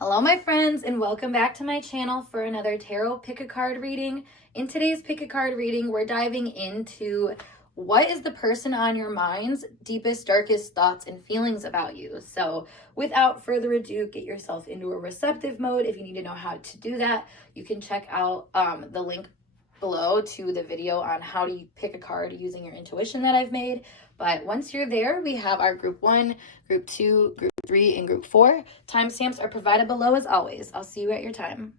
Hello my friends, and welcome back to my channel for another tarot pick a card reading. In today's pick a card reading, we're diving into what is the person on your mind's deepest, darkest thoughts and feelings about you. So without further ado, get yourself into a receptive mode. If you need to know how to do that, you can check out the link below to the video on how to pick a card using your intuition that I've made. But once you're there, we have our group 1, group 2, group 3, and group 4. Timestamps are provided below as always. I'll see you at your time.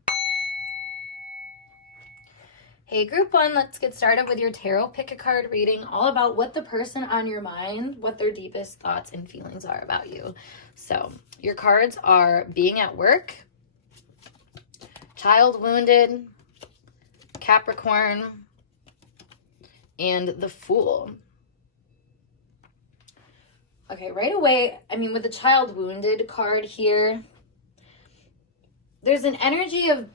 Hey group 1, let's get started with your tarot pick a card reading, all about what the person on your mind, what their deepest thoughts and feelings are about you. So your cards are being at work, child wounded, Capricorn, and the Fool. Okay, right away, with the child wounded card here, there's an energy of,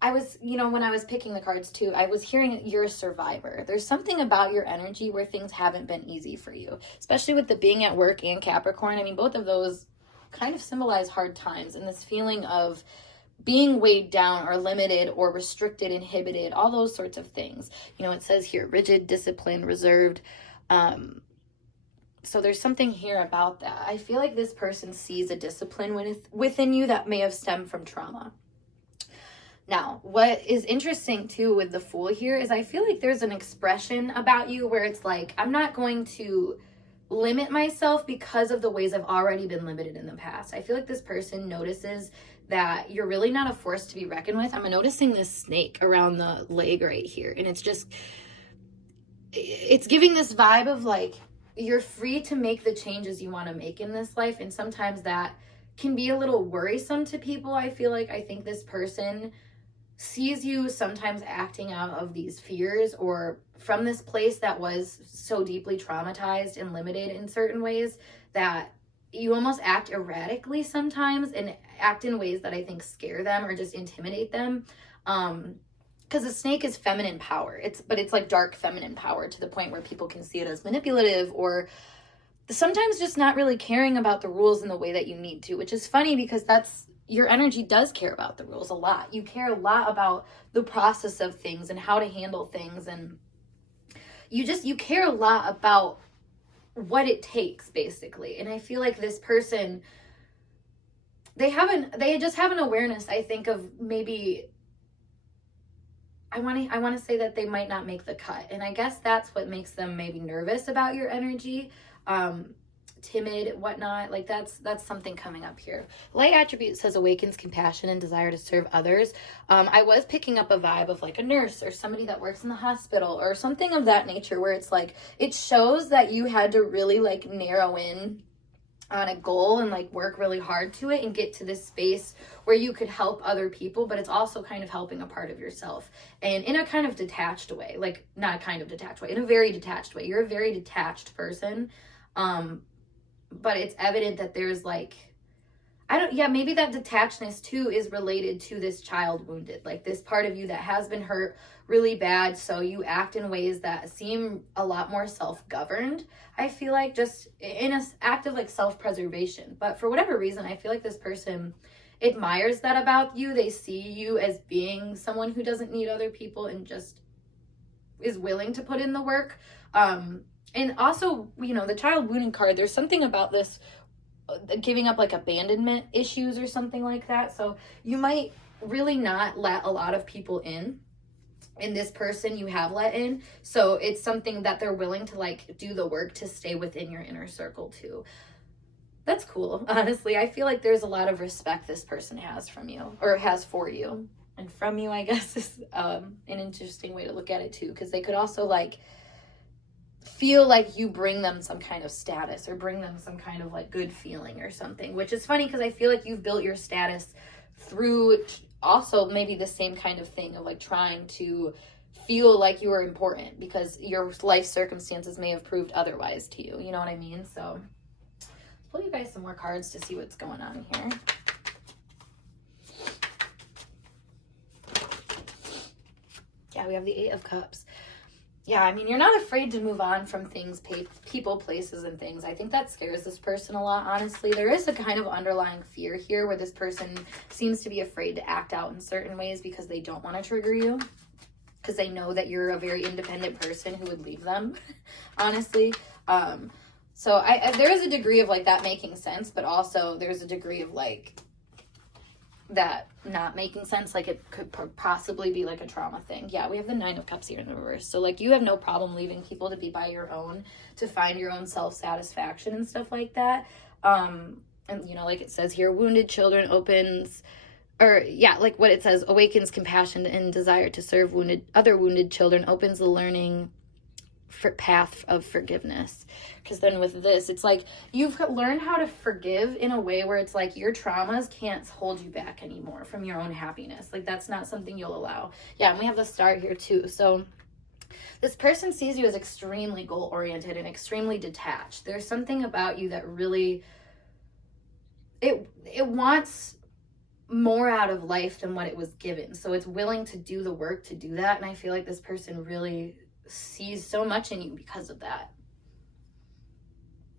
when I was picking the cards too, I was hearing you're a survivor. There's something about your energy where things haven't been easy for you, especially with the being at work and Capricorn. Both of those kind of symbolize hard times and this feeling of being weighed down or limited or restricted, inhibited, all those sorts of things. It says here, rigid, disciplined, reserved. So there's something here about that. I feel like this person sees a discipline within you that may have stemmed from trauma. Now, what is interesting too with the Fool here is I feel like there's an expression about you where it's like, I'm not going to limit myself because of the ways I've already been limited in the past. I feel like this person notices that you're really not a force to be reckoned with. I'm noticing this snake around the leg right here. And it's giving this vibe of like, you're free to make the changes you want to make in this life. And sometimes that can be a little worrisome to people. I think this person sees you sometimes acting out of these fears or from this place that was so deeply traumatized and limited in certain ways that you almost act erratically sometimes and act in ways that I think scare them or just intimidate them. Because a snake is feminine power. But it's like dark feminine power to the point where people can see it as manipulative or sometimes just not really caring about the rules in the way that you need to, which is funny because your energy does care about the rules a lot. You care a lot about the process of things and how to handle things. And you care a lot about what it takes, basically. And I feel like this person, they just have an awareness, I think, of maybe, I want to say that they might not make the cut. And I guess that's what makes them maybe nervous about your energy, timid, whatnot. Like that's something coming up here. Light attribute says awakens compassion and desire to serve others. I was picking up a vibe of like a nurse or somebody that works in the hospital or something of that nature where it's like, it shows that you had to really like narrow in on a goal and like work really hard to it and get to this space where you could help other people, but it's also kind of helping a part of yourself and in a kind of detached way, like not a kind of detached way, in a very detached way. You're a very detached person. But it's evident that there's like, maybe that detachedness too is related to this child wounded, like this part of you that has been hurt really bad. So you act in ways that seem a lot more self-governed. I feel like just in an act of like self-preservation. But for whatever reason, I feel like this person admires that about you. They see you as being someone who doesn't need other people and just is willing to put in the work. And also, the child wounding card, there's something about this giving up like abandonment issues or something like that. So you might really not let a lot of people in. And this person you have let in. So it's something that they're willing to like do the work to stay within your inner circle too. That's cool. Honestly, I feel like there's a lot of respect this person has from you or has for you. And from you, I guess, is an interesting way to look at it too. Because they could also like feel like you bring them some kind of status or bring them some kind of like good feeling or something, which is funny because I feel like you've built your status through also maybe the same kind of thing of like trying to feel like you are important because your life circumstances may have proved otherwise to you. You know what I mean? So let's pull you guys some more cards to see what's going on here. Yeah, we have the 8 of Cups. Yeah, I mean, you're not afraid to move on from things, people, places, and things. I think that scares this person a lot, honestly. There is a kind of underlying fear here where this person seems to be afraid to act out in certain ways because they don't want to trigger you, because they know that you're a very independent person who would leave them, honestly. So I there is a degree of, like, that making sense, but also there's a degree of, like, that not making sense. Like, it could possibly be, like, a trauma thing. Yeah, we have the 9 of Cups here in the reverse. So, like, you have no problem leaving people to be by your own, to find your own self-satisfaction and stuff like that. And, you know, like it says here, wounded children opens... Or, yeah, like what it says, awakens compassion and desire to serve other wounded children, opens the learning path of forgiveness. Because then with this, it's like you've learned how to forgive in a way where it's like your traumas can't hold you back anymore from your own happiness. Like, that's not something you'll allow. Yeah, and we have the star here too. So this person sees you as extremely goal-oriented and extremely detached. There's something about you that really, it wants more out of life than what it was given. So it's willing to do the work to do that. And I feel like this person really sees so much in you because of that.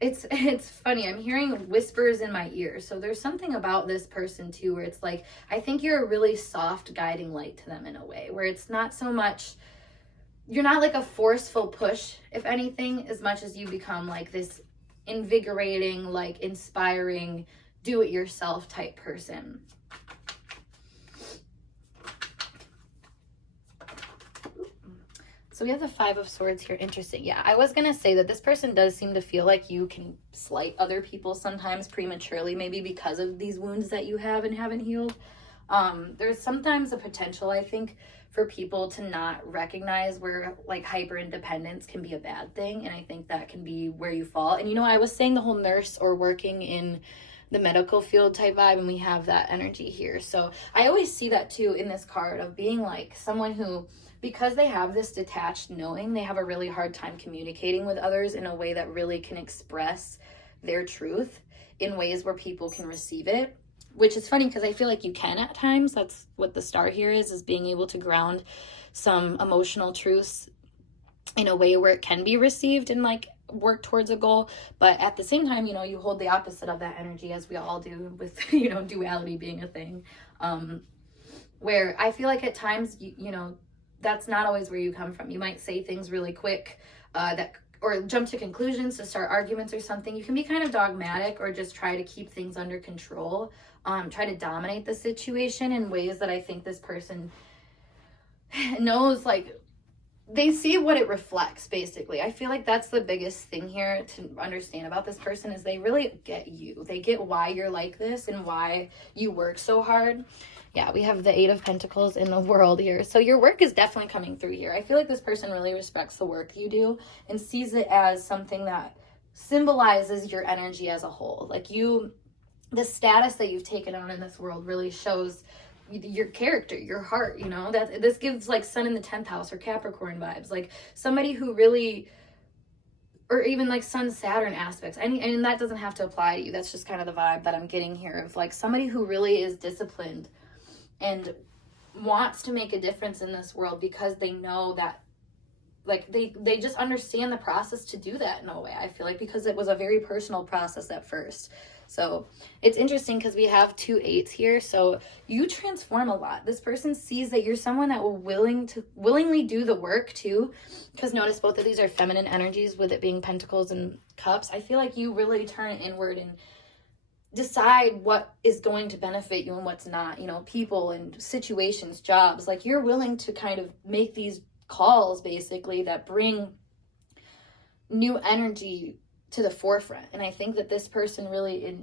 It's funny. I'm hearing whispers in my ear. So there's something about this person too, where it's like, I think you're a really soft guiding light to them in a way where it's not so much, you're not like a forceful push, if anything, as much as you become like this invigorating, like inspiring, do it yourself type person. So we have the 5 of Swords here. Interesting. Yeah, I was going to say that this person does seem to feel like you can slight other people sometimes prematurely, maybe because of these wounds that you have and haven't healed. There's sometimes a potential, I think, for people to not recognize where, like, hyper independence can be a bad thing. And I think that can be where you fall. And, you know, I was saying the whole nurse or working in the medical field type vibe, and we have that energy here. So I always see that too in this card of being like someone who, because they have this detached knowing, they have a really hard time communicating with others in a way that really can express their truth in ways where people can receive it, which is funny because I feel like you can at times. That's what the star here is being able to ground some emotional truths in a way where it can be received and like work towards a goal. But at the same time, you know, you hold the opposite of that energy, as we all do with, you know, duality being a thing, where I feel like at times, you know, that's not always where you come from. You might say things really quick or jump to conclusions to start arguments or something. You can be kind of dogmatic or just try to keep things under control, try to dominate the situation in ways that I think this person knows, like, they see what it reflects, basically. I feel like that's the biggest thing here to understand about this person is they really get you. They get why you're like this and why you work so hard. Yeah, we have the 8 of Pentacles in the world here. So your work is definitely coming through here. I feel like this person really respects the work you do and sees it as something that symbolizes your energy as a whole. Like the status that you've taken on in this world really shows your character, your heart, you know, that this gives like Sun in the 10th house or Capricorn vibes, like somebody who really, or even like Sun Saturn aspects. And that doesn't have to apply to you. That's just kind of the vibe that I'm getting here of like somebody who really is disciplined and wants to make a difference in this world because they know that, like, they just understand the process to do that in a way, I feel like, because it was a very personal process at first. So it's interesting because we have 2 8s here. So you transform a lot. This person sees that you're someone that will willingly do the work too. Because notice both of these are feminine energies, with it being Pentacles and Cups. I feel like you really turn inward and decide what is going to benefit you and what's not, you know, people and situations, jobs. Like, you're willing to kind of make these calls basically that bring new energy to the forefront. And I think that this person really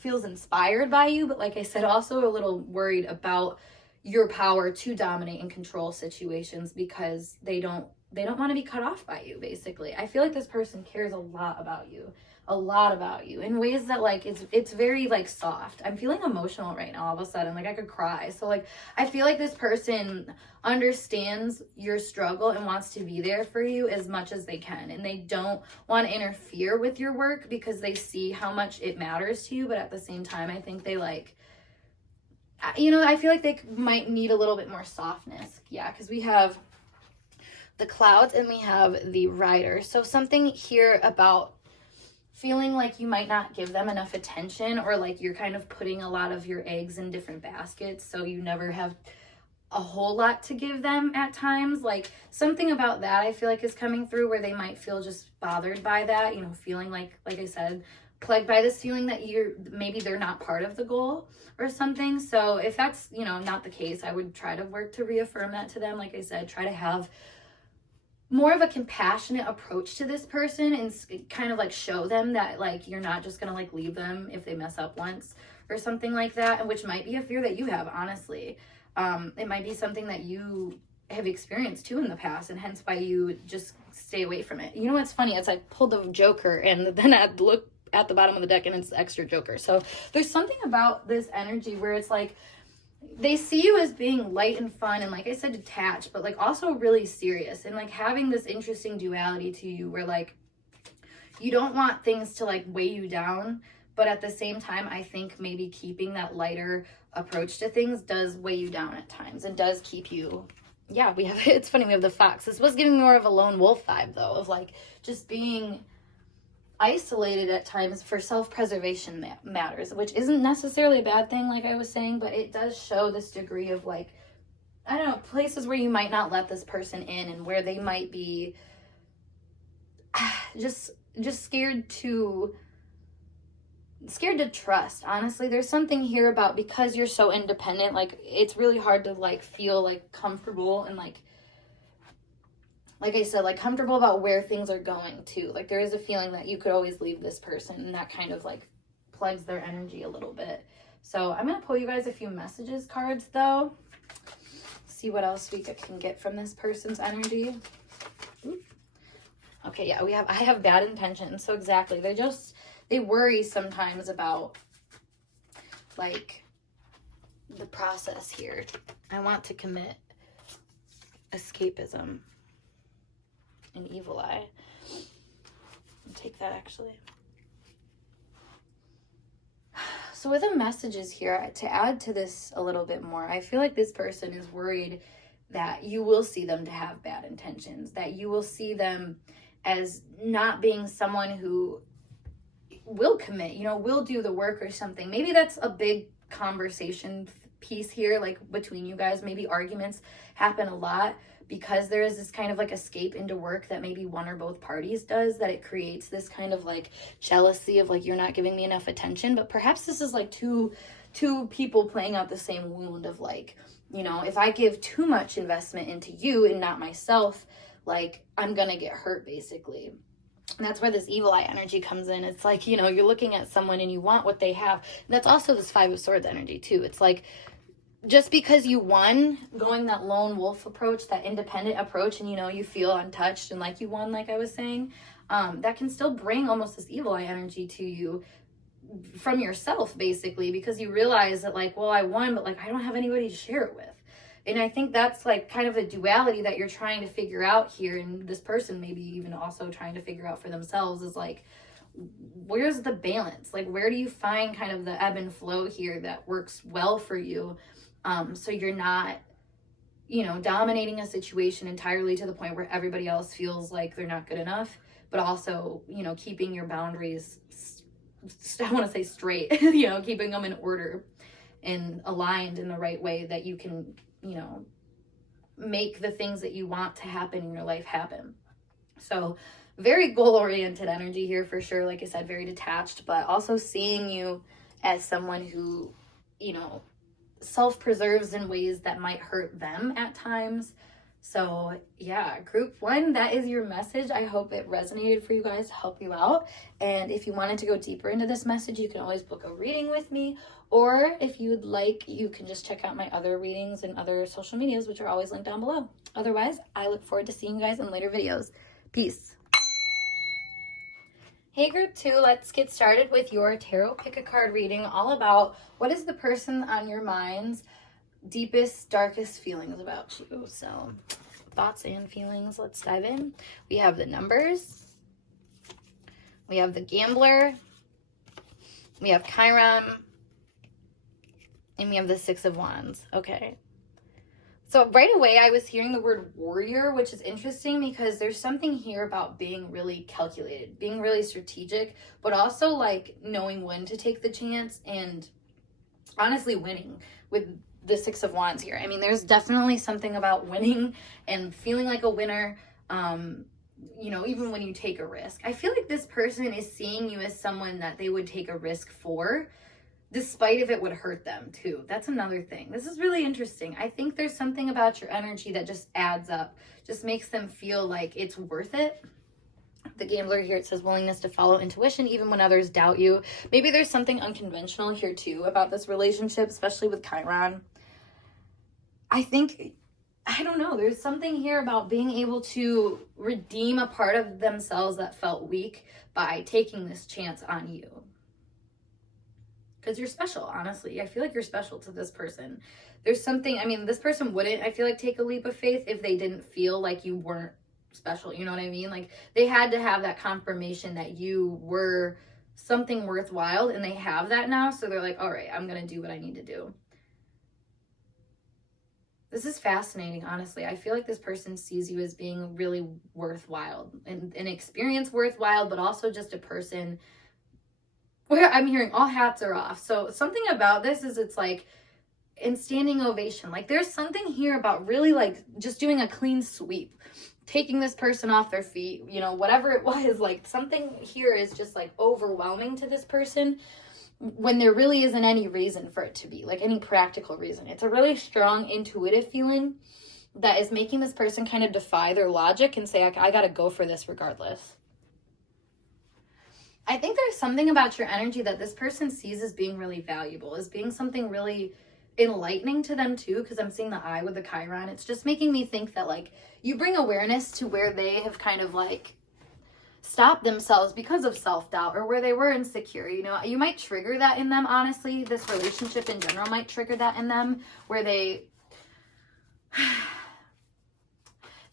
feels inspired by you, but like I said, also a little worried about your power to dominate and control situations because they don't want to be cut off by you, basically. I feel like this person cares a lot about you in ways that, like, it's very, like, soft. I'm feeling emotional right now all of a sudden. Like, I could cry. So, like, I feel like this person understands your struggle and wants to be there for you as much as they can. And they don't want to interfere with your work because they see how much it matters to you. But at the same time, I think they, like, you know, I feel like they might need a little bit more softness. Yeah, because we have the Clouds, and we have the Rider. So something here about feeling like you might not give them enough attention, or like you're kind of putting a lot of your eggs in different baskets, so you never have a whole lot to give them at times. Like something about that I feel like is coming through, where they might feel just bothered by that, you know, feeling like I said, plagued by this feeling that maybe they're not part of the goal or something. So if that's, you know, not the case, I would try to work to reaffirm that to them. Like I said, try to have more of a compassionate approach to this person, and kind of like show them that like you're not just gonna like leave them if they mess up once or something like that, and which might be a fear that you have, honestly. It might be something that you have experienced too in the past, and hence why you just stay away from it. You know what's funny? It's I pulled the Joker, and then I look at the bottom of the deck and it's the extra Joker. So there's something about this energy where it's like they see you as being light and fun, and like I said, detached, but like also really serious, and like having this interesting duality to you where like you don't want things to like weigh you down, but at the same time, I think maybe keeping that lighter approach to things does weigh you down at times, and does keep you, yeah, we have, it's funny, we have the Fox. This was giving more of a lone wolf vibe though, of like just being isolated at times for self-preservation matters, which isn't necessarily a bad thing, like I was saying, but it does show this degree of like, I don't know, places where you might not let this person in, and where they might be just scared to trust. Honestly, there's something here about, because you're so independent, like it's really hard to like feel like comfortable, and like I said, like comfortable about where things are going too. Like there is a feeling that you could always leave this person, and that kind of like plugs their energy a little bit. So I'm going to pull you guys a few messages cards though. See what else we can get from this person's energy. Okay, yeah, I have bad intentions. So exactly. They worry sometimes about like the process here. I want to commit escapism. An evil eye. I'll take that actually. So with the messages here, to add to this a little bit more, I feel like this person is worried that you will see them to have bad intentions, that you will see them as not being someone who will commit, you know, will do the work or something. Maybe that's a big conversation piece here, like between you guys. Maybe arguments happen a lot because there is this kind of like escape into work that maybe one or both parties does, that it creates this kind of like jealousy of like, you're not giving me enough attention. But perhaps this is like two people playing out the same wound of like, you know, if I give too much investment into you and not myself, like I'm gonna get hurt basically. And that's where this evil eye energy comes in. It's like, you know, you're looking at someone and you want what they have. And that's also this Five of Swords energy too. It's like, just because you won going that lone wolf approach, that independent approach, and you know, you feel untouched and like you won, like I was saying, that can still bring almost this evil eye energy to you from yourself, basically, because you realize that like, well, I won, but like I don't have anybody to share it with. And I think that's like kind of the duality that you're trying to figure out here, and this person maybe even also trying to figure out for themselves, is like, where's the balance? Like, where do you find kind of the ebb and flow here that works well for you? So you're not, you know, dominating a situation entirely to the point where everybody else feels like they're not good enough, but also, you know, keeping your boundaries, I want to say straight, you know, keeping them in order and aligned in the right way, that you can, you know, make the things that you want to happen in your life happen. So very goal-oriented energy here for sure. Like I said, very detached, but also seeing you as someone who, you know, self-preserves in ways that might hurt them at times. So yeah, group one, that is your message. I hope it resonated for you guys, to help you out. And if you wanted to go deeper into this message, you can always book a reading with me, or if you would like, you can just check out my other readings and other social medias, which are always linked down below. Otherwise, I look forward to seeing you guys in later videos. Peace. Hey group two, let's get started with your tarot pick a card reading, all about what is the person on your mind's deepest, darkest feelings about you. So thoughts and feelings, let's dive in. We have the numbers, we have the gambler, we have Chiron, and we have the Six of Wands. Okay, So right away, I was hearing the word warrior, which is interesting because there's something here about being really calculated, being really strategic, but also like knowing when to take the chance and honestly winning with the Six of Wands here. I mean, there's definitely something about winning and feeling like a winner. You know, even when you take a risk. I feel like this person is seeing you as someone that they would take a risk for, despite if it would hurt them too. That's another thing. This is really interesting. I think there's something about your energy that just adds up, just makes them feel like it's worth it. The Gambler here, it says willingness to follow intuition even when others doubt you. Maybe there's something unconventional here too about this relationship, especially with Chiron. I don't know, there's something here about being able to redeem a part of themselves that felt weak by taking this chance on you. Because you're special, honestly. I feel like you're special to this person. There's something, I mean, this person wouldn't, I feel like, take a leap of faith if they didn't feel like you weren't special. You know what I mean? Like, they had to have that confirmation that you were something worthwhile, and they have that now. So they're like, all right, I'm going to do what I need to do. This is fascinating, honestly. I feel like this person sees you as being really worthwhile, and an experience worthwhile, but also just a person where I'm hearing all hats are off. So something about this is it's like in standing ovation. Like there's something here about really like just doing a clean sweep, taking this person off their feet, you know, whatever it was. Like something here is just like overwhelming to this person when there really isn't any reason for it to be, like any practical reason. It's a really strong intuitive feeling that is making this person kind of defy their logic and say, I gotta go for this regardless. I think there's something about your energy that this person sees as being really valuable, as being something really enlightening to them too, because I'm seeing the eye with the Chiron. It's just making me think that like you bring awareness to where they have kind of like stop themselves because of self-doubt or where they were insecure. You know, you might trigger that in them. Honestly, this relationship in general might trigger that in them where they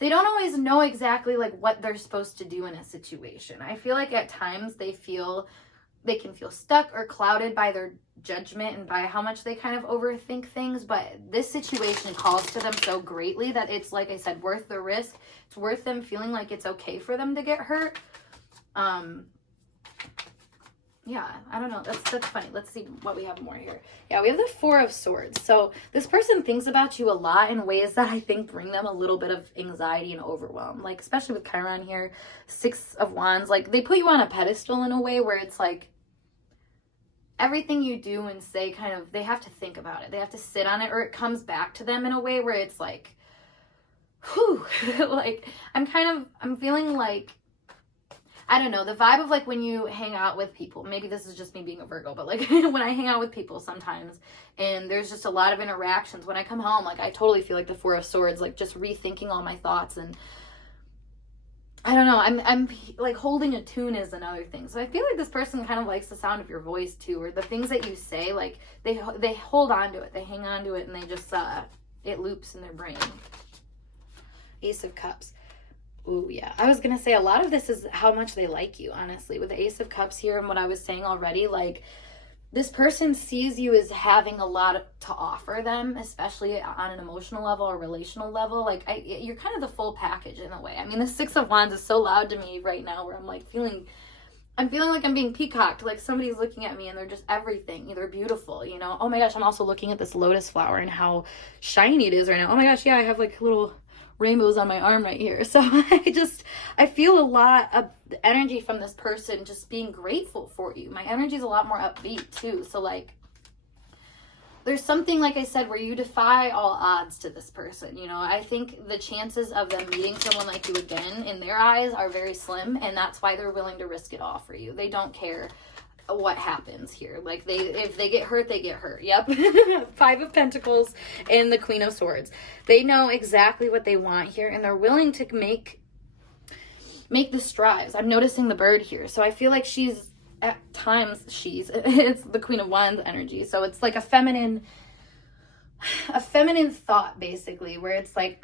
don't always know exactly like what they're supposed to do in a situation. I feel like at times they can feel stuck or clouded by their judgment and by how much they kind of overthink things. But this situation calls to them so greatly that it's, like I said, worth the risk. It's worth them feeling like it's okay for them to get hurt. Yeah, I don't know. That's funny. Let's see what we have more here. Yeah, we have the Four of Swords. So this person thinks about you a lot in ways that I think bring them a little bit of anxiety and overwhelm. Like, especially with Chiron here, Six of Wands. Like, they put you on a pedestal in a way where it's like everything you do and say kind of, they have to think about it. They have to sit on it, or it comes back to them in a way where it's like, whew. Like, I'm feeling like, I don't know, the vibe of like when you hang out with people, maybe this is just me being a Virgo, but like when I hang out with people sometimes and there's just a lot of interactions, when I come home, like I totally feel like the Four of Swords, like just rethinking all my thoughts. And I don't know, I'm like holding a tune is another thing. So I feel like this person kind of likes the sound of your voice too, or the things that you say, like they hold on to it, they hang on to it, and they just, it loops in their brain. Ace of Cups. Ooh, yeah. I was going to say a lot of this is how much they like you, honestly. With the Ace of Cups here and what I was saying already, like this person sees you as having a lot to offer them, especially on an emotional level or relational level. Like you're kind of the full package in a way. I mean, the Six of Wands is so loud to me right now where I'm like feeling like I'm being peacocked, like somebody's looking at me and they're just everything. They're beautiful, you know? Oh my gosh, I'm also looking at this lotus flower and how shiny it is right now. Oh my gosh, yeah, I have like little rainbows on my arm right here. So I feel a lot of the energy from this person just being grateful for you. My energy is a lot more upbeat too. So like there's something, like I said, where you defy all odds to this person. You know, I think the chances of them meeting someone like you again in their eyes are very slim, and that's why they're willing to risk it all for you. They don't care what happens here. Like if they get hurt, they get hurt. Yep. Five of Pentacles and the Queen of Swords. They know exactly what they want here, and they're willing to make the strides. I'm noticing the bird here. So I feel like at times it's the Queen of Wands energy. So it's like a feminine thought basically, where it's like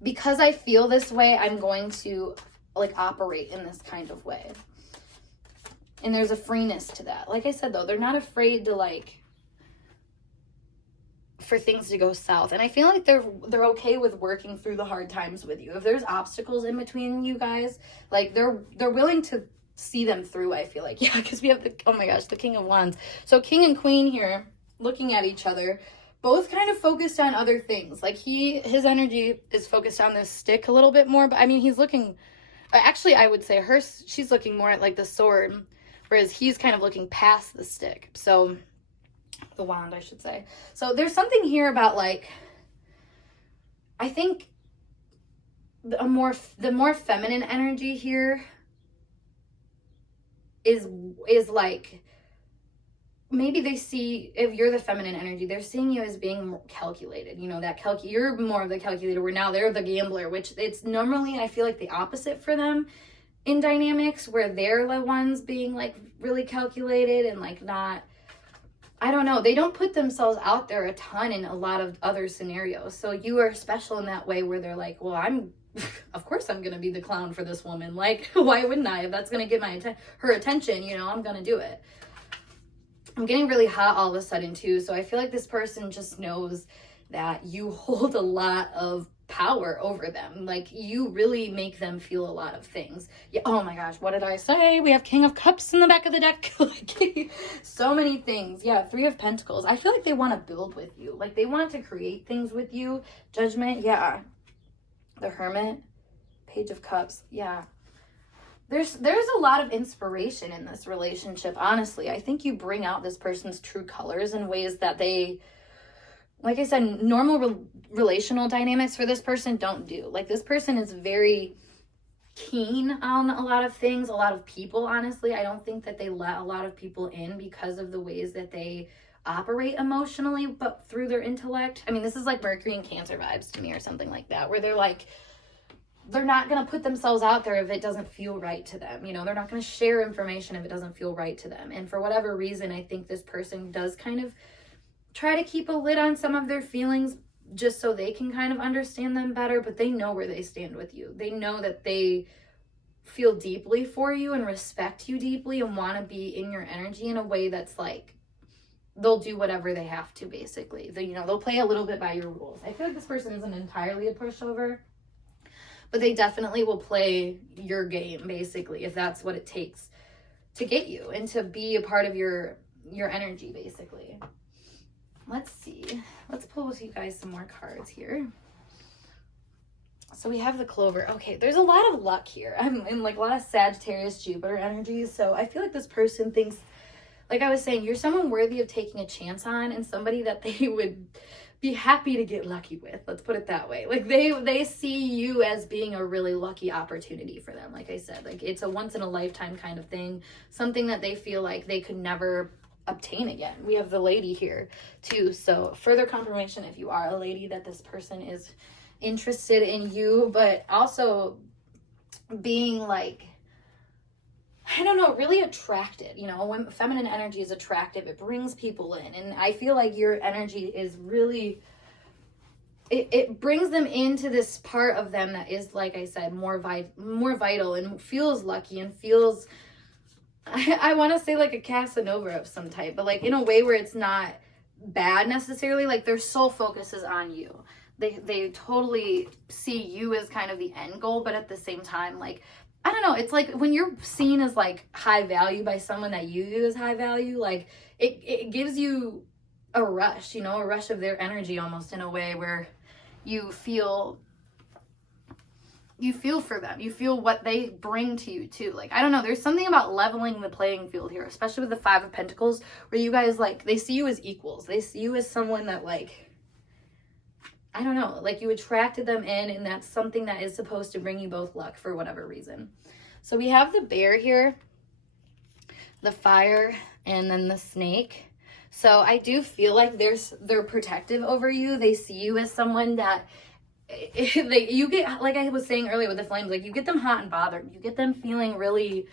because I feel this way, I'm going to like operate in this kind of way. And there's a freeness to that. Like I said, though, they're not afraid to like for things to go south. And I feel like they're okay with working through the hard times with you. If there's obstacles in between you guys, like they're willing to see them through, I feel like. Yeah, because we have the, oh my gosh, the King of Wands. So King and Queen here looking at each other, both kind of focused on other things. Like his energy is focused on this stick a little bit more, but I mean, he's looking, actually I would say she's looking more at like the sword, whereas he's kind of looking past the stick. So the wand, I should say. So there's something here about like, I think the more feminine energy here is like, maybe they see, if you're the feminine energy, they're seeing you as being more calculated. You know, that you're more of the calculator, where now they're the gambler, which it's normally, I feel like, the opposite for them in dynamics, where they're the ones being like really calculated and like not, I don't know, they don't put themselves out there a ton in a lot of other scenarios. So you are special in that way, where they're like, well, of course I'm going to be the clown for this woman. Like, why wouldn't I? If that's going to get her attention, you know, I'm going to do it. I'm getting really hot all of a sudden too. So I feel like this person just knows that you hold a lot of power over them. Like, you really make them feel a lot of things. Yeah. Oh my gosh, what did I say? We have King of Cups in the back of the deck. Like, so many things. Yeah, Three of Pentacles. I feel like they want to build with you. Like, they want to create things with you. Judgment. Yeah. The Hermit. Page of Cups. Yeah. There's a lot of inspiration in this relationship, honestly. I think you bring out this person's true colors in ways that they, like I said, normal relational dynamics for this person don't do. Like, this person is very keen on a lot of things, a lot of people, honestly. I don't think that they let a lot of people in because of the ways that they operate emotionally, but through their intellect. I mean, this is like Mercury and Cancer vibes to me, or something like that, where they're like, they're not going to put themselves out there if it doesn't feel right to them. You know, they're not going to share information if it doesn't feel right to them. And for whatever reason, I think this person does kind of try to keep a lid on some of their feelings just so they can kind of understand them better, but they know where they stand with you. They know that they feel deeply for you and respect you deeply and want to be in your energy in a way that's like, they'll do whatever they have to, basically. They'll play a little bit by your rules. I feel like this person isn't entirely a pushover, but they definitely will play your game, basically, if that's what it takes to get you and to be a part of your energy, basically. Let's see. Let's pull with you guys some more cards here. So we have the Clover. Okay, there's a lot of luck here. I'm in like a lot of Sagittarius, Jupiter energies. So I feel like this person thinks, like I was saying, you're someone worthy of taking a chance on, and somebody that they would be happy to get lucky with. Let's put it that way. Like, they see you as being a really lucky opportunity for them. Like I said, like, it's a once in a lifetime kind of thing, something that they feel like they could never obtain again. We have the Lady here too. So further confirmation, if you are a lady, that this person is interested in you, but also being like, I don't know, really attracted. You know, when feminine energy is attractive, it brings people in. And I feel like your energy is really, it brings them into this part of them that is, like I said, more vital and feels lucky and feels, I want to say like a Casanova of some type, but like in a way where it's not bad necessarily. Like, their sole focus is on you. They totally see you as kind of the end goal, but at the same time, like, I don't know, it's like when you're seen as like high value by someone that you view as high value, like it gives you a rush, you know, a rush of their energy almost, in a way where you feel for them. You feel what they bring to you too. Like, I don't know, there's something about leveling the playing field here, especially with the Five of Pentacles, where you guys, like, they see you as equals. They see you as someone that, like, I don't know, like, you attracted them in, and that's something that is supposed to bring you both luck for whatever reason. So we have the Bear here, the Fire, and then the Snake. So I do feel like they're protective over you. They see you as someone that you get, like I was saying earlier with the flames, like, you get them hot and bothered. You get them feeling really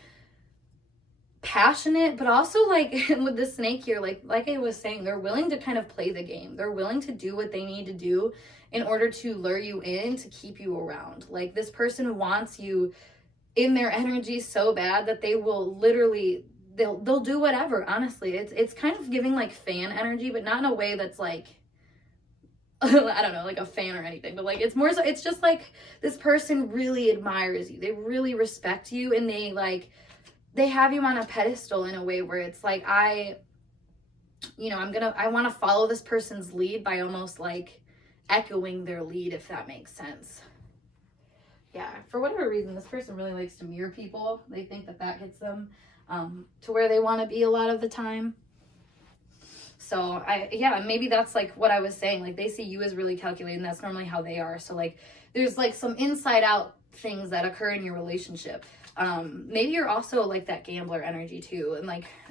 passionate, but also, like, with the Snake here, like I was saying, they're willing to kind of play the game. They're willing to do what they need to do in order to lure you in, to keep you around. Like, this person wants you in their energy so bad that they will literally, they'll do whatever. Honestly, it's kind of giving like fan energy, but not in a way that's like I don't know, like a fan or anything, but like it's more so, it's just like this person really admires you. They really respect you, and they have you on a pedestal in a way where it's like, I want to follow this person's lead by almost like echoing their lead, if that makes sense. Yeah, for whatever reason, this person really likes to mirror people. They think that gets them to where they want to be a lot of the time. So maybe that's like what I was saying. Like, they see you as really calculated, and that's normally how they are. So like, there's like some inside out things that occur in your relationship. Maybe you're also like that gambler energy too.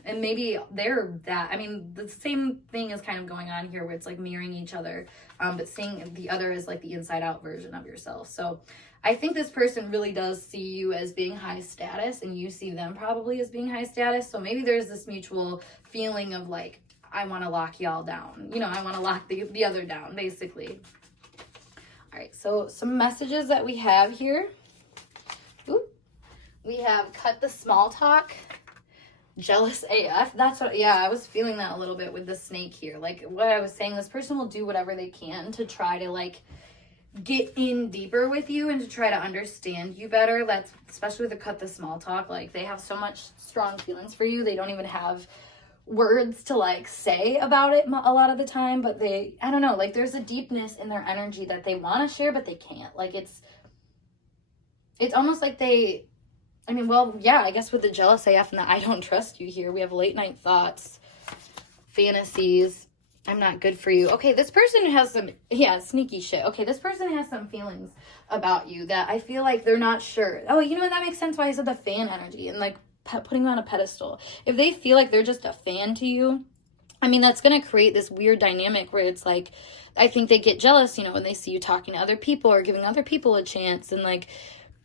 And maybe they're that. I mean, the same thing is kind of going on here where it's like mirroring each other, but seeing the other as like the inside out version of yourself. So I think this person really does see you as being high status, and you see them probably as being high status. So maybe there's this mutual feeling of like, I want to lock y'all down. I want to lock the other down, basically. All right, so some messages that we have here. Ooh. We have cut the small talk, jealous AF. That's what, I was feeling that a little bit with the snake here. Like what I was saying, this person will do whatever they can to try to like get in deeper with you and to try to understand you better. That's especially with the cut the small talk. Like, they have so much strong feelings for you. They don't even have words to like say about it a lot of the time, but I don't know, like there's a deepness in their energy that they want to share, but they can't. Like, it's almost like I guess with the jealous AF and the I don't trust you here, we have late night thoughts, fantasies, I'm not good for you. Okay, this person has some, sneaky shit. Okay, this person has some feelings about you that I feel like they're not sure. Oh, that makes sense why I said the fan energy and like putting them on a pedestal. If they feel like they're just a fan to you, I mean, that's going to create this weird dynamic where it's like, I think they get jealous, when they see you talking to other people or giving other people a chance. And like,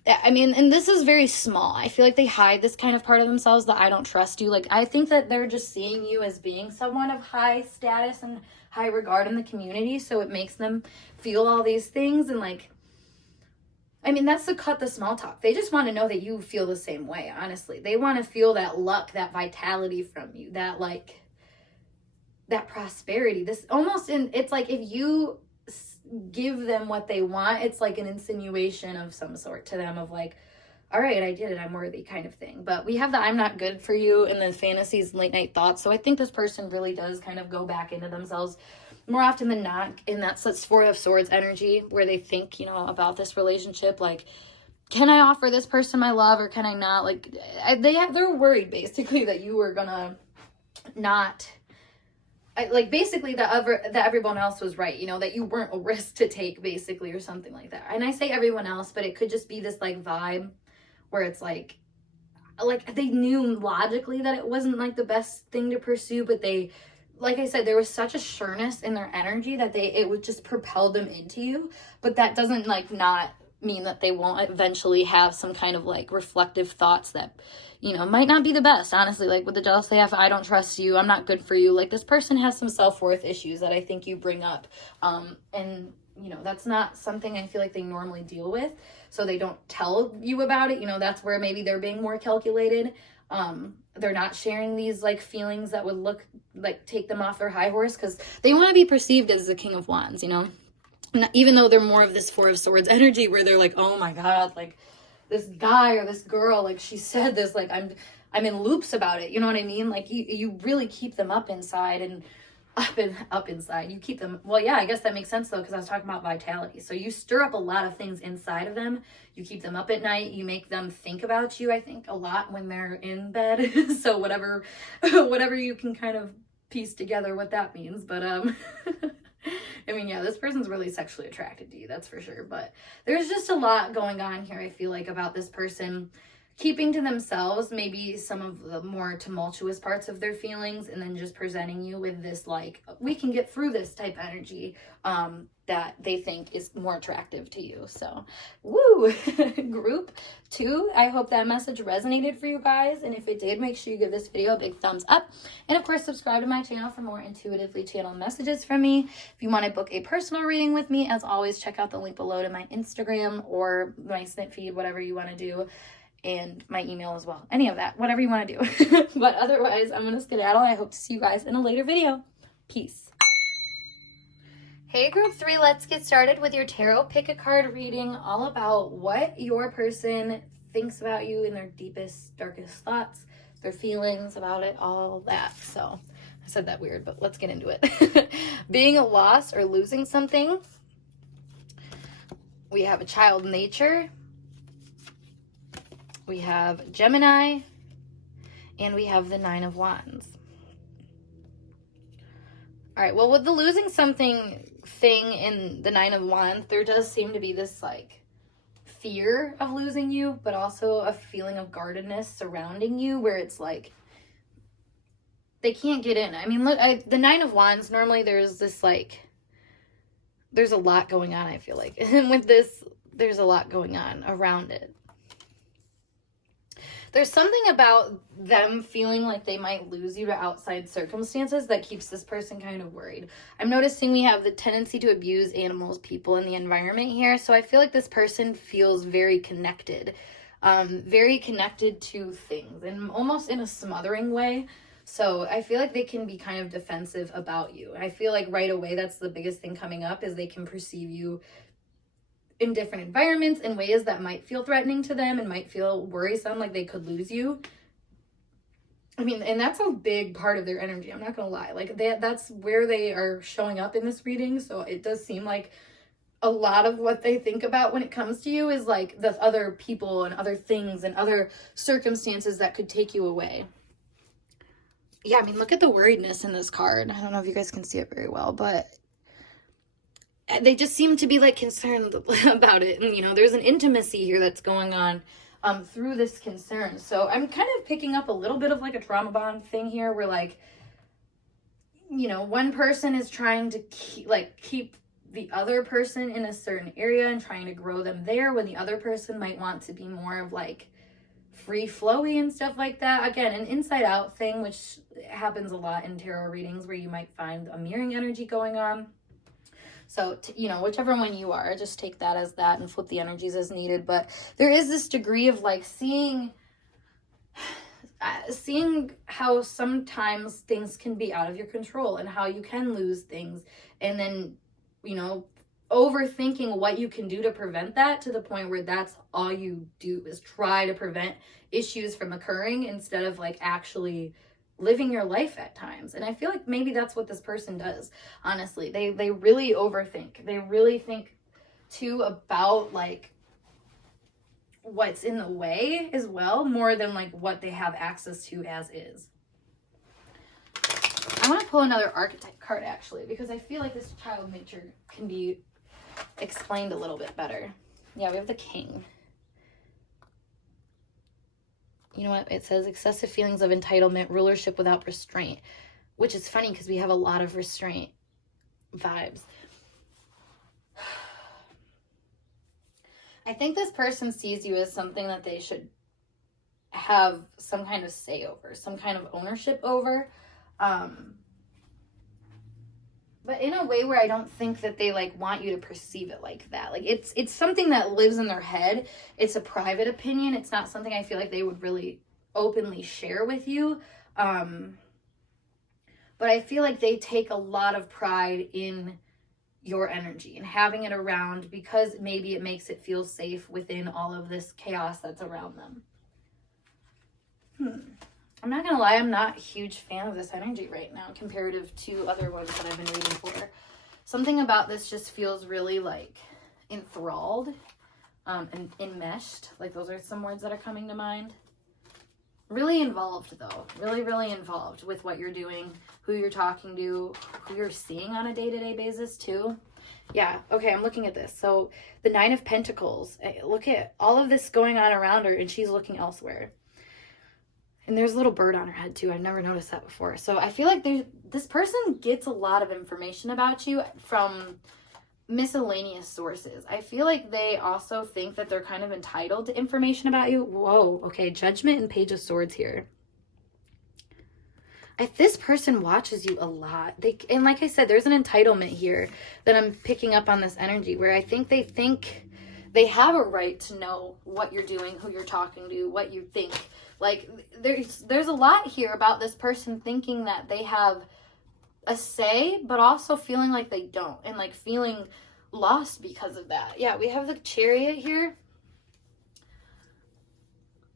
I mean, and this is very small. I feel like they hide this kind of part of themselves, that I don't trust you. Like, I think that they're just seeing you as being someone of high status and high regard in the community. So it makes them feel all these things. And like, I mean, that's the cut the small talk. They just want to know that you feel the same way, honestly. They want to feel that luck, that vitality from you, that like, that prosperity. It's like if you give them what they want, it's like an insinuation of some sort to them of like, all right, I did it, I'm worthy kind of thing. But we have the I'm not good for you and the fantasies, late night thoughts. So I think this person really does kind of go back into themselves more often than not, and that's that Four of Swords energy where they think, about this relationship, like, can I offer this person my love or can I not? Like, they're worried basically that you were gonna not, like, basically that everyone else was right, that you weren't a risk to take, basically, or something like that. And I say everyone else, but it could just be this like vibe where it's like they knew logically that it wasn't like the best thing to pursue, but they, like I said, there was such a sureness in their energy that it would just propel them into you. But that doesn't like not mean that they won't eventually have some kind of like reflective thoughts that, might not be the best, honestly. Like with the jealous AF, I don't trust you, I'm not good for you. Like, this person has some self-worth issues that I think you bring up. And that's not something I feel like they normally deal with. So they don't tell you about it. That's where maybe they're being more calculated. They're not sharing these like feelings that would look like take them off their high horse, because they want to be perceived as the King of Wands, even though they're more of this Four of Swords energy where they're like, oh my God, like this guy or this girl, like she said this, like I'm in loops about it. You know what I mean? Like you really keep them up inside and up inside. You keep them, well, yeah, I guess that makes sense though, because I was talking about vitality. So you stir up a lot of things inside of them. You keep them up at night. You make them think about you, I think, a lot when they're in bed. So whatever you can kind of piece together what that means. But I mean, yeah, this person's really sexually attracted to you, that's for sure. But there's just a lot going on here, I feel like, about this person keeping to themselves maybe some of the more tumultuous parts of their feelings, and then just presenting you with this like, we can get through this type energy that they think is more attractive to you. So woo. Group 2, I hope that message resonated for you guys, and if it did, make sure you give this video a big thumbs up, and of course subscribe to my channel for more intuitively channeled messages from me. If you want to book a personal reading with me, as always, check out the link below to my Instagram or my snip feed, whatever you want to do, and my email as well. Any of that, whatever you want to do. But otherwise, I'm going to skedaddle. I hope to see you guys in a later video. Peace. Okay, group 3, let's get started with your tarot pick a card reading, all about what your person thinks about you in their deepest, darkest thoughts, their feelings about it, all that. So I said that weird, but let's get into it. Being a loss or losing something. We have a child nature. We have Gemini. And we have the 9 of Wands. All right, well, with the losing something thing in the 9 of Wands, there does seem to be this, like, fear of losing you, but also a feeling of guardedness surrounding you where it's like, they can't get in. I mean, look, the 9 of Wands, normally there's this, like, there's a lot going on, I feel like. And with this, there's a lot going on around it. There's something about them feeling like they might lose you to outside circumstances that keeps this person kind of worried. I'm noticing we have the tendency to abuse animals, people, and the environment here. So I feel like this person feels very connected to things, and almost in a smothering way. So I feel like they can be kind of defensive about you. I feel like right away that's the biggest thing coming up, is they can perceive you in different environments in ways that might feel threatening to them and might feel worrisome, like they could lose you. I mean, and that's a big part of their energy, I'm not gonna lie. Like, that's where they are showing up in this reading, so it does seem like a lot of what they think about when it comes to you is like the other people and other things and other circumstances that could take you away. Yeah, I mean, look at the worriedness in this card. I don't know if you guys can see it very well, but they just seem to be, like, concerned about it. And, you know, there's an intimacy here that's going on through this concern. So I'm kind of picking up a little bit of, like, a trauma bond thing here where, like, you know, one person is trying to keep the other person in a certain area and trying to grow them there, when the other person might want to be more of, like, free flowy and stuff like that. Again, an inside out thing, which happens a lot in tarot readings, where you might find a mirroring energy going on. So, you know, whichever one you are, just take that as that and flip the energies as needed. But there is this degree of, like, seeing how sometimes things can be out of your control and how you can lose things. And then, you know, overthinking what you can do to prevent that, to the point where that's all you do is try to prevent issues from occurring instead of, like, actually living your life at times. And I feel like maybe that's what this person does. Honestly, they really overthink. They really think too about, like, what's in the way as well, more than, like, what they have access to as is. I want to pull another archetype card, actually, because I feel like this child nature can be explained a little bit better. Yeah, we have the King. You know what? It says excessive feelings of entitlement, rulership without restraint, which is funny because we have a lot of restraint vibes. I think this person sees you as something that they should have some kind of say over, some kind of ownership over. But in a way where I don't think that they, like, want you to perceive it like that. Like, it's something that lives in their head. It's a private opinion. It's not something I feel like they would really openly share with you. But I feel like they take a lot of pride in your energy and having it around, because maybe it makes it feel safe within all of this chaos that's around them. I'm not gonna lie, I'm not a huge fan of this energy right now, comparative to other ones that I've been reading for. Something about this just feels really, like, enthralled and enmeshed. Like, those are some words that are coming to mind. Really involved, though. Really, really involved with what you're doing, who you're talking to, who you're seeing on a day-to-day basis, too. Yeah, okay, I'm looking at this. So, the 9 of Pentacles. Look at all of this going on around her, and she's looking elsewhere. And there's a little bird on her head, too. I've never noticed that before. So I feel like this person gets a lot of information about you from miscellaneous sources. I feel like they also think that they're kind of entitled to information about you. Whoa, okay, Judgment and Page of Swords here. If this person watches you a lot, and like I said, there's an entitlement here that I'm picking up on this energy, where I think they have a right to know what you're doing, who you're talking to, what you think. Like, there's a lot here about this person thinking that they have a say, but also feeling like they don't, and like feeling lost because of that. Yeah, we have the Chariot here.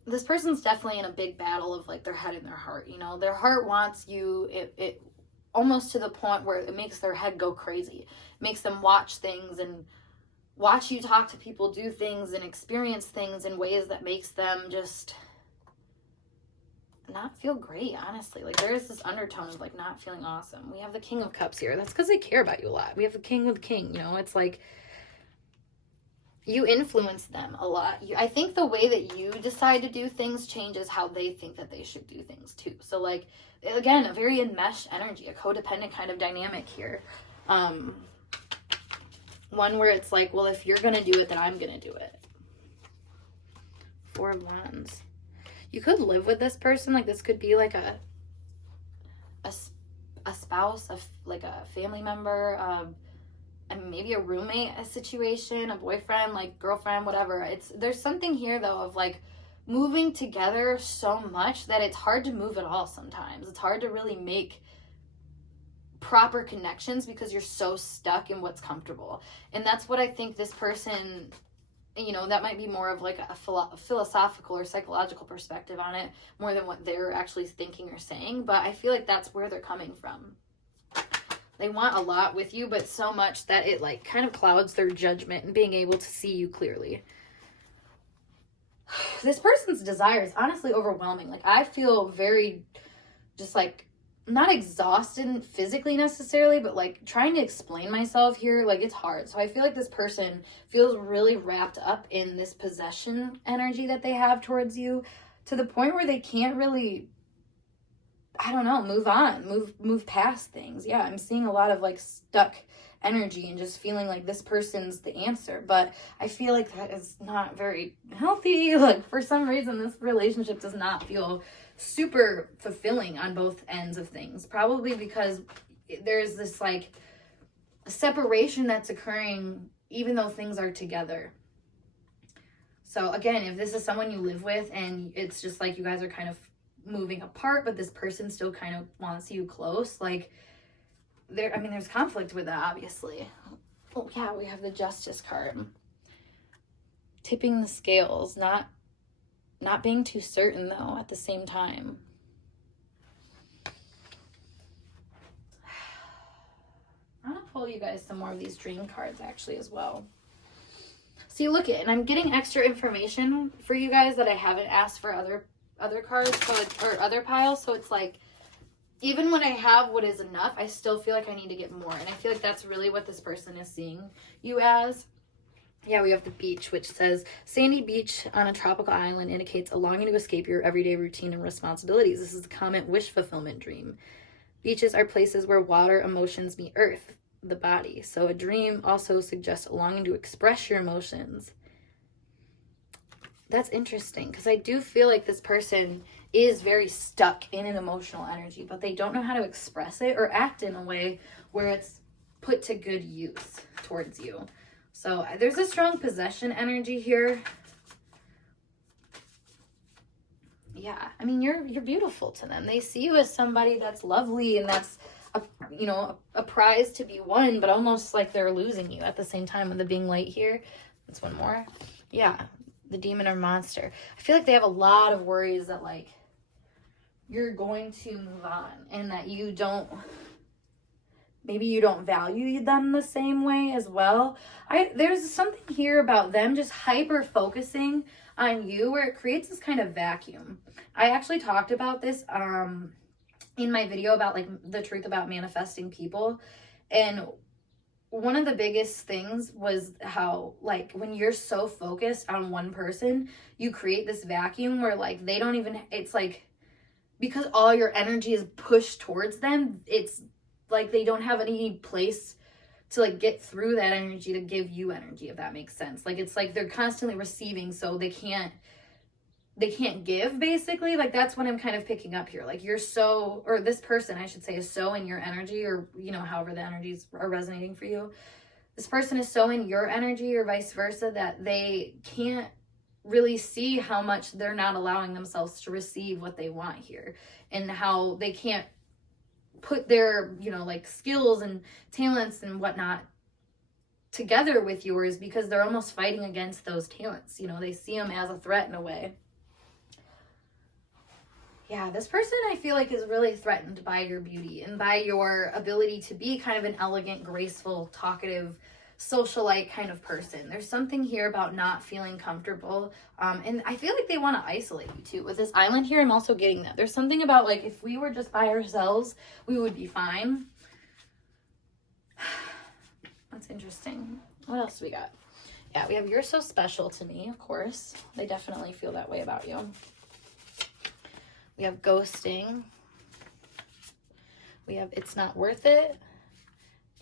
This person's definitely in a big battle of like their head and their heart, you know. Their heart wants you, it almost to the point where it makes their head go crazy. It makes them watch things and watch you talk to people, do things and experience things in ways that makes them just not feel great, honestly. Like there is this undertone of like not feeling awesome. We have the King of Cups here. That's because they care about you a lot. We have the King with King, you know. It's like you influence them a lot. I think the way that you decide to do things changes how they think that they should do things too. So like, again, a very enmeshed energy, a codependent kind of dynamic here. One where it's like, well, if you're going to do it, then I'm going to do it. Four of Wands. You could live with this person. Like this could be like a spouse, like a family member, and maybe a roommate, a situation, a boyfriend, like girlfriend, whatever. There's something here though of like moving together so much that it's hard to move at all sometimes. It's hard to really make proper connections because you're so stuck in what's comfortable. And that's what I think this person, you know, that might be more of like a philosophical or psychological perspective on it more than what they're actually thinking or saying. But I feel like that's where they're coming from. They want a lot with you, but so much that it like kind of clouds their judgment and being able to see you clearly. This person's desire is honestly overwhelming. Like I feel very just like not exhausted physically necessarily, but like trying to explain myself here, like it's hard. So I feel like this person feels really wrapped up in this possession energy that they have towards you to the point where they can't really, I don't know, move on, move past things. Yeah, I'm seeing a lot of like stuck energy and just feeling like this person's the answer. But I feel like that is not very healthy. Like for some reason, this relationship does not feel super fulfilling on both ends of things. Probably because there's this like separation that's occurring even though things are together. So again, if this is someone you live with and it's just like you guys are kind of moving apart, but this person still kind of wants you close, like there's conflict with that, obviously. Oh yeah, we have the Justice card. Tipping the scales, not being too certain though at the same time. I'm gonna pull you guys some more of these dream cards actually as well. See, look it, and I'm getting extra information for you guys that I haven't asked for other cards, or other piles, so it's like even when I have what is enough, I still feel like I need to get more. And I feel like that's really what this person is seeing you as. Yeah, we have the beach, which says, sandy beach on a tropical island indicates a longing to escape your everyday routine and responsibilities. This is the common wish fulfillment dream. Beaches are places where water emotions meet earth, the body. So a dream also suggests a longing to express your emotions. That's interesting because I do feel like this person is very stuck in an emotional energy, but they don't know how to express it or act in a way where it's put to good use towards you. So there's a strong possession energy here. Yeah, I mean, you're beautiful to them. They see you as somebody that's lovely and that's a prize to be won, but almost like they're losing you at the same time with the being light here. That's one more. Yeah, the demon or monster. I feel like they have a lot of worries that like you're going to move on and that maybe you don't value them the same way as well. There's something here about them just hyper focusing on you where it creates this kind of vacuum. I actually talked about this in my video about like the truth about manifesting people, and one of the biggest things was how like when you're so focused on one person, you create this vacuum where like they don't even, it's like because all your energy is pushed towards them, it's like they don't have any place to like get through that energy to give you energy, if that makes sense. Like it's like they're constantly receiving, so they can't give, basically. Like that's what I'm kind of picking up here. Like this person I should say is so in your energy, or however the energies are resonating for you. This person is so in your energy or vice versa that they can't really see how much they're not allowing themselves to receive what they want here, and how they can't put their, you know, like skills and talents and whatnot together with yours, because they're almost fighting against those talents. You know, they see them as a threat in a way. Yeah, this person I feel like is really threatened by your beauty and by your ability to be kind of an elegant, graceful, talkative, socialite kind of person. There's something here about not feeling comfortable. And I feel like they want to isolate you too. With this island here, I'm also getting that. There's something about like, if we were just by ourselves, we would be fine. That's interesting. What else do we got? Yeah, we have you're so special to me, of course. They definitely feel that way about you. We have ghosting. We have it's not worth it.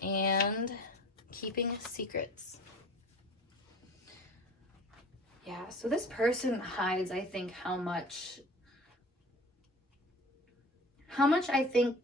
And keeping secrets. Yeah, so this person hides, I think, how much I think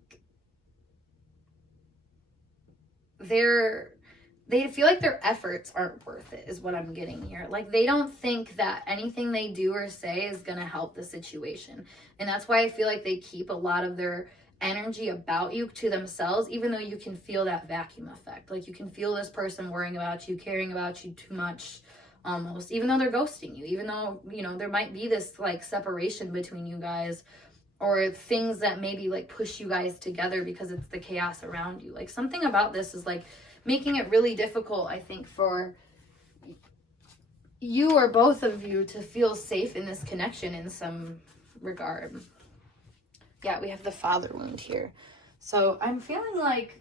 they feel like their efforts aren't worth it, is what I'm getting here. Like, they don't think that anything they do or say is going to help the situation. And that's why I feel like they keep a lot of their energy about you to themselves, even though you can feel that vacuum effect. Like, you can feel this person worrying about you, caring about you too much, almost, even though they're ghosting you, even though, you know, there might be this, like, separation between you guys, or things that maybe, like, push you guys together because it's the chaos around you. Like, something about this is, like, making it really difficult, I think, for you or both of you to feel safe in this connection in some regard. Yeah, we have the father wound here. So I'm feeling like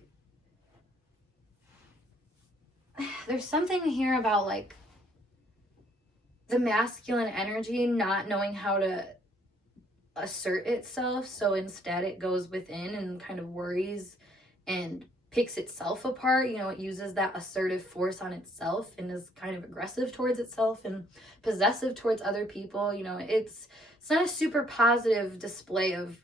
there's something here about, like, the masculine energy not knowing how to assert itself. So instead it goes within and kind of worries and picks itself apart. You know, it uses that assertive force on itself and is kind of aggressive towards itself and possessive towards other people. You know, it's not a super positive display of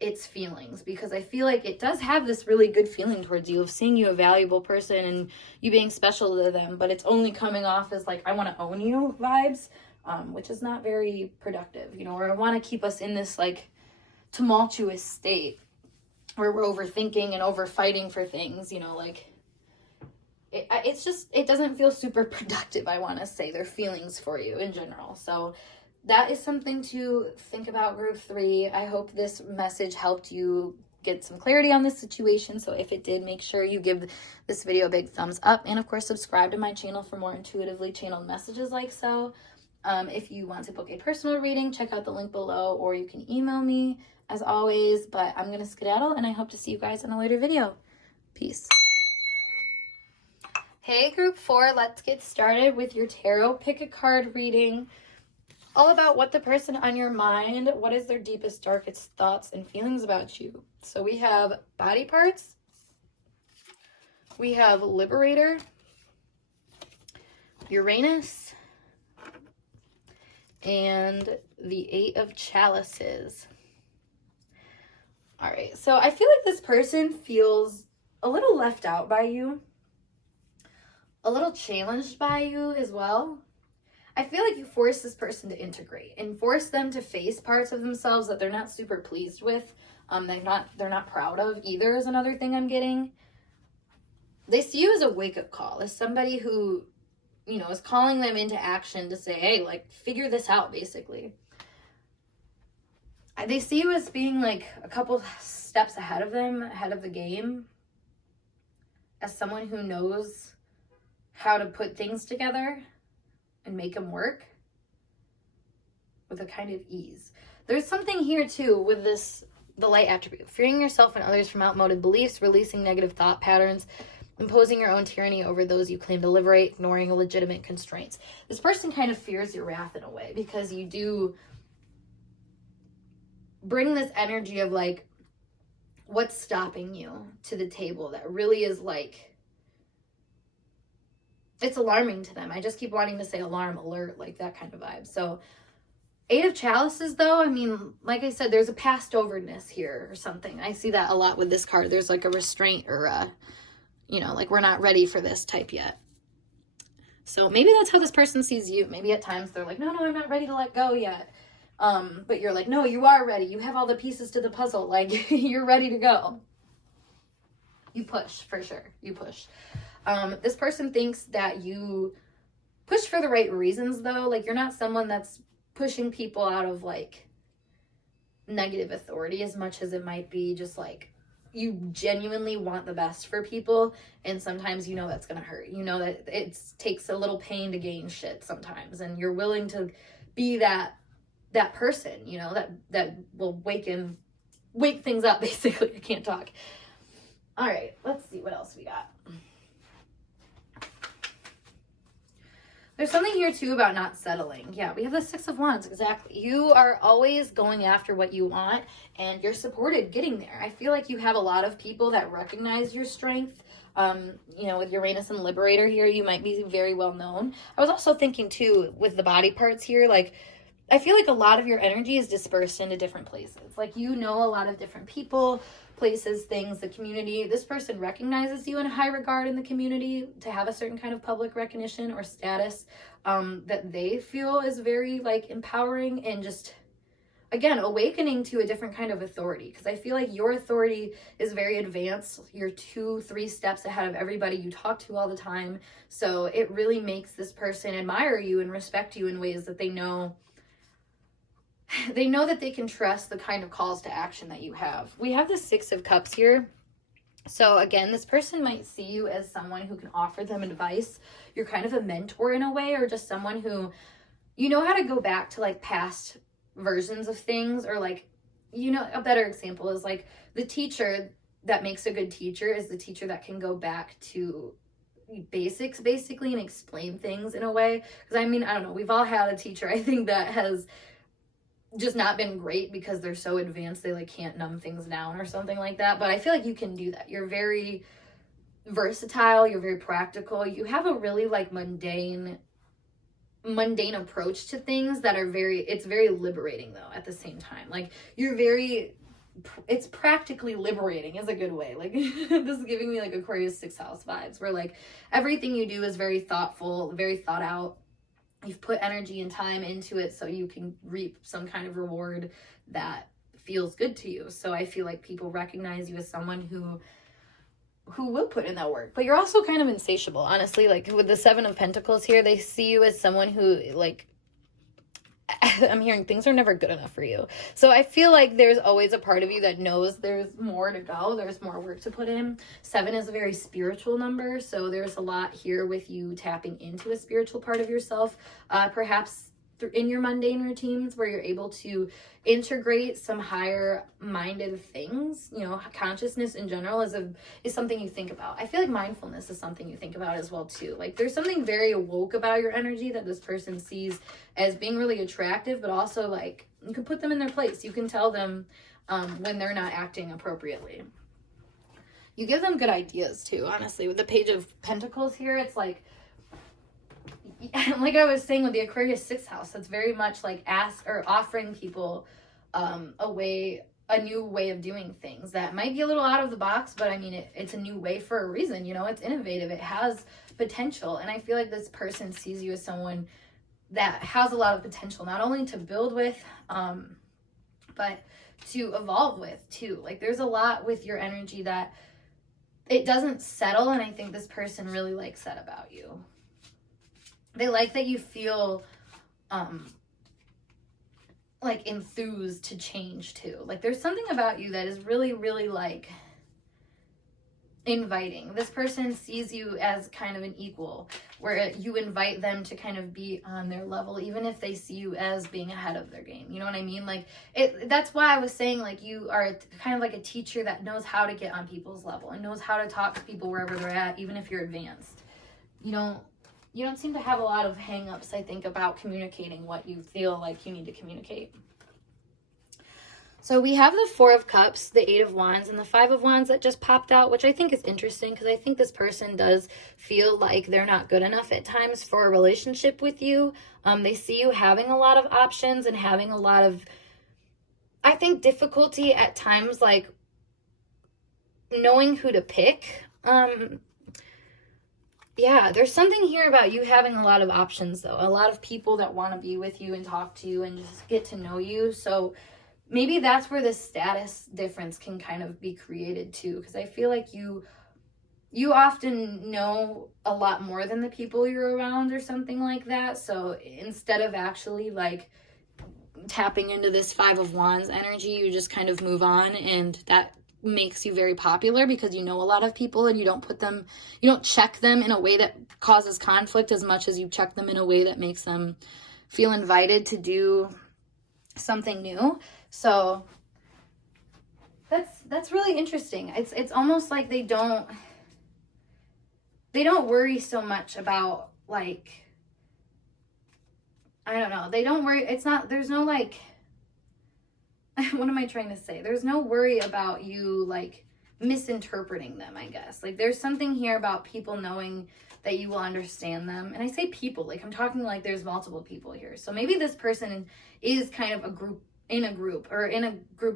its feelings, because I feel like it does have this really good feeling towards you of seeing you a valuable person and you being special to them, but it's only coming off as like, I want to own you vibes, which is not very productive, you know, or I want to keep us in this like tumultuous state where we're overthinking and over fighting for things, you know, like it's just, it doesn't feel super productive, I want to say, their feelings for you in general. So that is something to think about, group 3. I hope this message helped you get some clarity on this situation. So if it did, make sure you give this video a big thumbs up, and of course subscribe to my channel for more intuitively channeled messages like so. If you want to book a personal reading, check out the link below, or you can email me as always. But I'm gonna skedaddle, and I hope to see you guys in a later video. Peace. Hey group 4, let's get started with your tarot pick a card reading. All about what the person on your mind, what is their deepest, darkest thoughts and feelings about you. So we have body parts, we have Liberator, Uranus, and the 8 of Chalices. All right, so I feel like this person feels a little left out by you, a little challenged by you as well. I feel like you force this person to integrate and force them to face parts of themselves that they're not super pleased with. They're not proud of either, is another thing I'm getting. They see you as a wake-up call, as somebody who, you know, is calling them into action to say, hey, like, figure this out, basically. They see you as being like a couple steps ahead of them, ahead of the game, as someone who knows how to put things together and make them work with a kind of ease. There's something here too with this, the light attribute, freeing yourself and others from outmoded beliefs, releasing negative thought patterns, imposing your own tyranny over those you claim to liberate, ignoring legitimate constraints. This person kind of fears your wrath in a way, because you do bring this energy of like, what's stopping you to the table that really is like, it's alarming to them. I just keep wanting to say alarm, alert, like that kind of vibe. So 8 of Chalices though, I mean, like I said, there's a past overness here or something. I see that a lot with this card. There's like a restraint or a, you know, like we're not ready for this type yet. So maybe that's how this person sees you. Maybe at times they're like, no, I'm not ready to let go yet. But you're like, no, you are ready. You have all the pieces to the puzzle. Like, you're ready to go. You push, for sure. You push. This person thinks that you push for the right reasons, though. Like, you're not someone that's pushing people out of, like, negative authority as much as it might be just, like, you genuinely want the best for people, and sometimes you know that's gonna hurt. You know that it takes a little pain to gain shit sometimes, and you're willing to be that person, you know, that will wake things up, basically. I can't talk. All right, let's see what else we got. There's something here, too, about not settling. Yeah, we have the Six of Wands, exactly. You are always going after what you want, and you're supported getting there. I feel like you have a lot of people that recognize your strength. You know, with Uranus and Liberator here, you might be very well known. I was also thinking, too, with the body parts here, like, I feel like a lot of your energy is dispersed into different places. Like, you know a lot of different people, places, things, the community. This person recognizes you in high regard in the community to have a certain kind of public recognition or status that they feel is very, like, empowering and just, again, awakening to a different kind of authority. Because I feel like your authority is very advanced. You're 2-3 steps ahead of everybody you talk to all the time. So it really makes this person admire you and respect you in ways that they know that they can trust the kind of calls to action that you have. We have the Six of Cups here. So again, this person might see you as someone who can offer them advice. You're kind of a mentor in a way, or just someone who, you know how to go back to, like, past versions of things, or, like, you know, a better example is, like, the teacher that makes a good teacher is the teacher that can go back to basics, basically, and explain things in a way. Because, I mean, I don't know, we've all had a teacher, I think, that has just not been great because they're so advanced they, like, can't numb things down or something like that. But I feel like you can do that. You're very versatile, you're very practical, you have a really, like, mundane approach to things that are it's very liberating, though, at the same time. Like, it's practically liberating is a good way. Like, this is giving me, like, Aquarius 6th house vibes, where, like, everything you do is very thoughtful, very thought out. You've put energy and time into it so you can reap some kind of reward that feels good to you. So I feel like people recognize you as someone who will put in that work. But you're also kind of insatiable, honestly. Like, with the Seven of Pentacles here, they see you as someone who, like, I'm hearing things are never good enough for you. So I feel like there's always a part of you that knows there's more to go. There's more work to put in. 7 is a very spiritual number. So there's a lot here with you tapping into a spiritual part of yourself. Perhaps in your mundane routines where you're able to integrate some higher minded things. You know, consciousness in general is something you think about. I feel like mindfulness is something you think about as well too. Like, there's something very awoke about your energy that this person sees as being really attractive, but also, like, you can put them in their place. You can tell them when they're not acting appropriately. You give them good ideas too, honestly. With the Page of Pentacles here, it's like I was saying with the Aquarius 6th house, that's very much like offering people a new way of doing things that might be a little out of the box, but I mean, it's a new way for a reason. You know, it's innovative, it has potential, and I feel like this person sees you as someone that has a lot of potential, not only to build with, but to evolve with too. Like, there's a lot with your energy that it doesn't settle, and I think this person really likes that about you. They like that you feel, like, enthused to change too. Like, there's something about you that is really, really, like, inviting. This person sees you as kind of an equal, where you invite them to kind of be on their level, even if they see you as being ahead of their game. You know what I mean? Like, that's why I was saying, like, you are kind of like a teacher that knows how to get on people's level and knows how to talk to people wherever they're at, even if you're advanced. You don't seem to have a lot of hang-ups, I think, about communicating what you feel like you need to communicate. So we have the Four of Cups, the Eight of Wands, and the Five of Wands that just popped out, which I think is interesting because I think this person does feel like they're not good enough at times for a relationship with you. They see you having a lot of options and having a lot of, I think, difficulty at times, like, knowing who to pick. Yeah, there's something here about you having a lot of options, though. A lot of people that want to be with you and talk to you and just get to know you. So maybe that's where the status difference can kind of be created too, because I feel like you often know a lot more than the people you're around or something like that. So instead of actually like tapping into this Five of Wands energy, you just kind of move on, and that makes you very popular because you know a lot of people and you don't check them in a way that causes conflict as much as you check them in a way that makes them feel invited to do something new. So that's really interesting. It's almost like they don't worry so much about, like, I don't know. They don't worry. There's no, like, what am I trying to say? There's no worry about you, like, misinterpreting them, I guess. Like, there's something here about people knowing that you will understand them. And I say people, like, I'm talking like there's multiple people here. So maybe this person is kind of in a group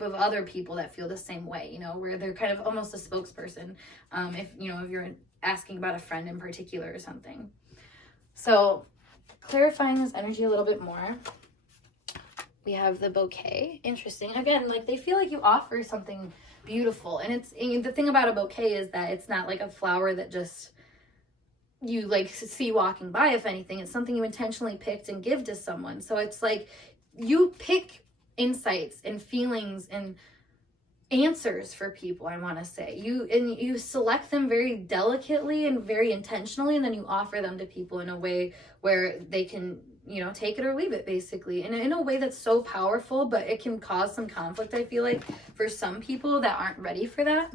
of other people that feel the same way, you know, where they're kind of almost a spokesperson. If you're asking about a friend in particular or something. So clarifying this energy a little bit more, we have the bouquet. Interesting. Again, like, they feel like you offer something beautiful, and the thing about a bouquet is that it's not like a flower that just you like see walking by. If anything, it's something you intentionally picked and give to someone. So it's like you pick insights and feelings and answers for people, I want to say. You select them very delicately and very intentionally, and then you offer them to people in a way where they can, take it or leave it, basically. And in a way that's so powerful, but it can cause some conflict, I feel like, for some people that aren't ready for that.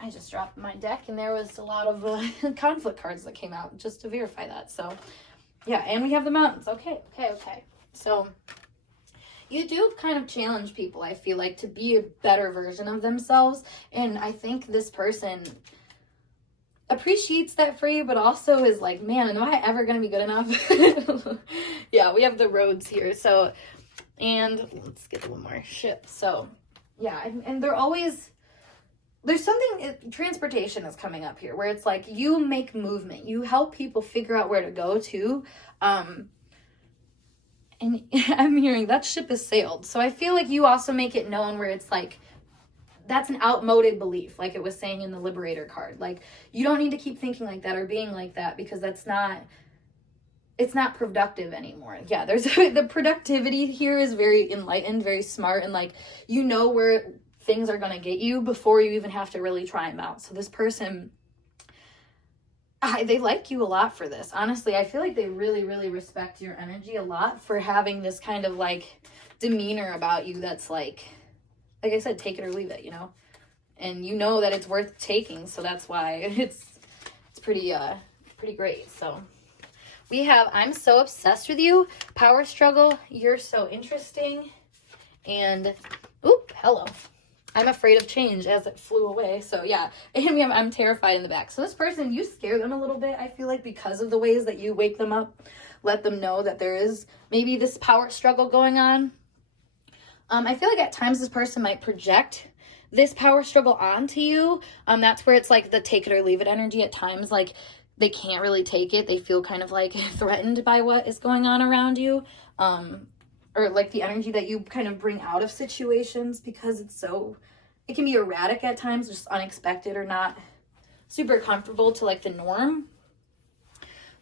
I just dropped my deck, and there was a lot of conflict cards that came out just to verify that. So, yeah, and we have the mountains. Okay. So you do kind of challenge people, I feel like, to be a better version of themselves. And I think this person appreciates that for you, but also is like, man, am I ever going to be good enough? Yeah, we have the roads here. So, and let's get one more ship. So, yeah, and there's something, transportation is coming up here, where it's like you make movement. You help people figure out where to go to. And I'm hearing that ship has sailed. So I feel like you also make it known where it's like, that's an outmoded belief, like it was saying in the Liberator card. Like, you don't need to keep thinking like that or being like that, because it's not productive anymore. Yeah, there's the productivity here is very enlightened, very smart, and like, where things are going to get you before you even have to really try them out. So this person, they like you a lot for this. Honestly, I feel like they really, really respect your energy a lot for having this kind of like demeanor about you that's like I said, take it or leave it, and that it's worth taking. So that's why it's pretty great. So we have, I'm so obsessed with you, power struggle, you're so interesting, and hello, I'm afraid of change, as it flew away. So yeah, and I'm terrified in the back. So this person, you scare them a little bit, I feel like, because of the ways that you wake them up, let them know that there is maybe this power struggle going on. I feel like at times this person might project this power struggle onto you. That's where it's like the take it or leave it energy. At times, like, they can't really take it. They feel kind of like threatened by what is going on around you. Or like the energy that you kind of bring out of situations, because it can be erratic at times, just unexpected or not super comfortable to like the norm.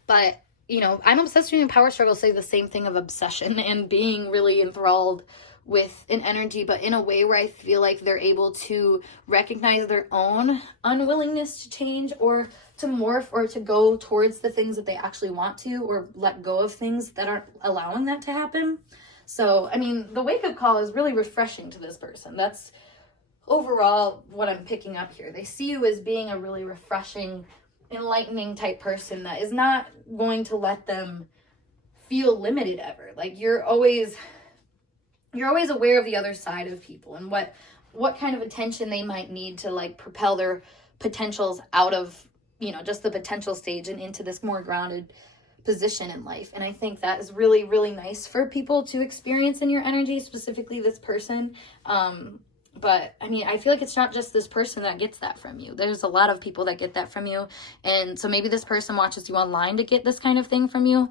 But, I'm obsessed with power struggle, say the same thing of obsession and being really enthralled with an energy, but in a way where I feel like they're able to recognize their own unwillingness to change or to morph or to go towards the things that they actually want to, or let go of things that aren't allowing that to happen. So, the wake-up call is really refreshing to this person. That's overall what I'm picking up here. They see you as being a really refreshing, enlightening type person that is not going to let them feel limited ever. Like, you're always aware of the other side of people and what kind of attention they might need to like propel their potentials out of, just the potential stage and into this more grounded position in life. And I think that is really, really nice for people to experience in your energy, specifically this person. But I mean, I feel like it's not just this person that gets that from you. There's a lot of people that get that from you. And so maybe this person watches you online to get this kind of thing from you.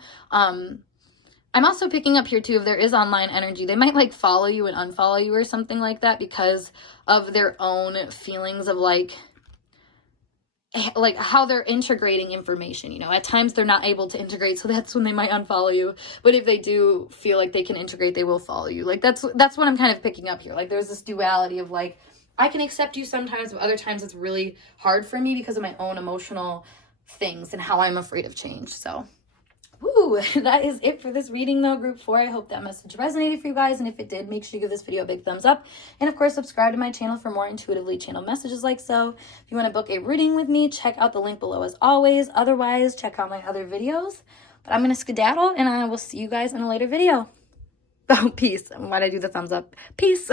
I'm also picking up here too, if there is online energy, they might like follow you and unfollow you or something like that because of their own feelings of like how they're integrating information. You know, at times they're not able to integrate, so that's when they might unfollow you. But if they do feel like they can integrate, they will follow you. Like that's what I'm kind of picking up here. Like there's this duality of like, I can accept you sometimes, but other times it's really hard for me because of my own emotional things and how I'm afraid of change. So woo, that is it for this reading though, group 4. I hope that message resonated for you guys, and if it did, make sure you give this video a big thumbs up, and of course subscribe to my channel for more intuitively channeled messages like so. If you want to book a reading with me, check out the link below as always. Otherwise, check out my other videos. But I'm gonna skedaddle, and I will see you guys in a later video. Oh, peace. Why'd I do the thumbs up? Peace.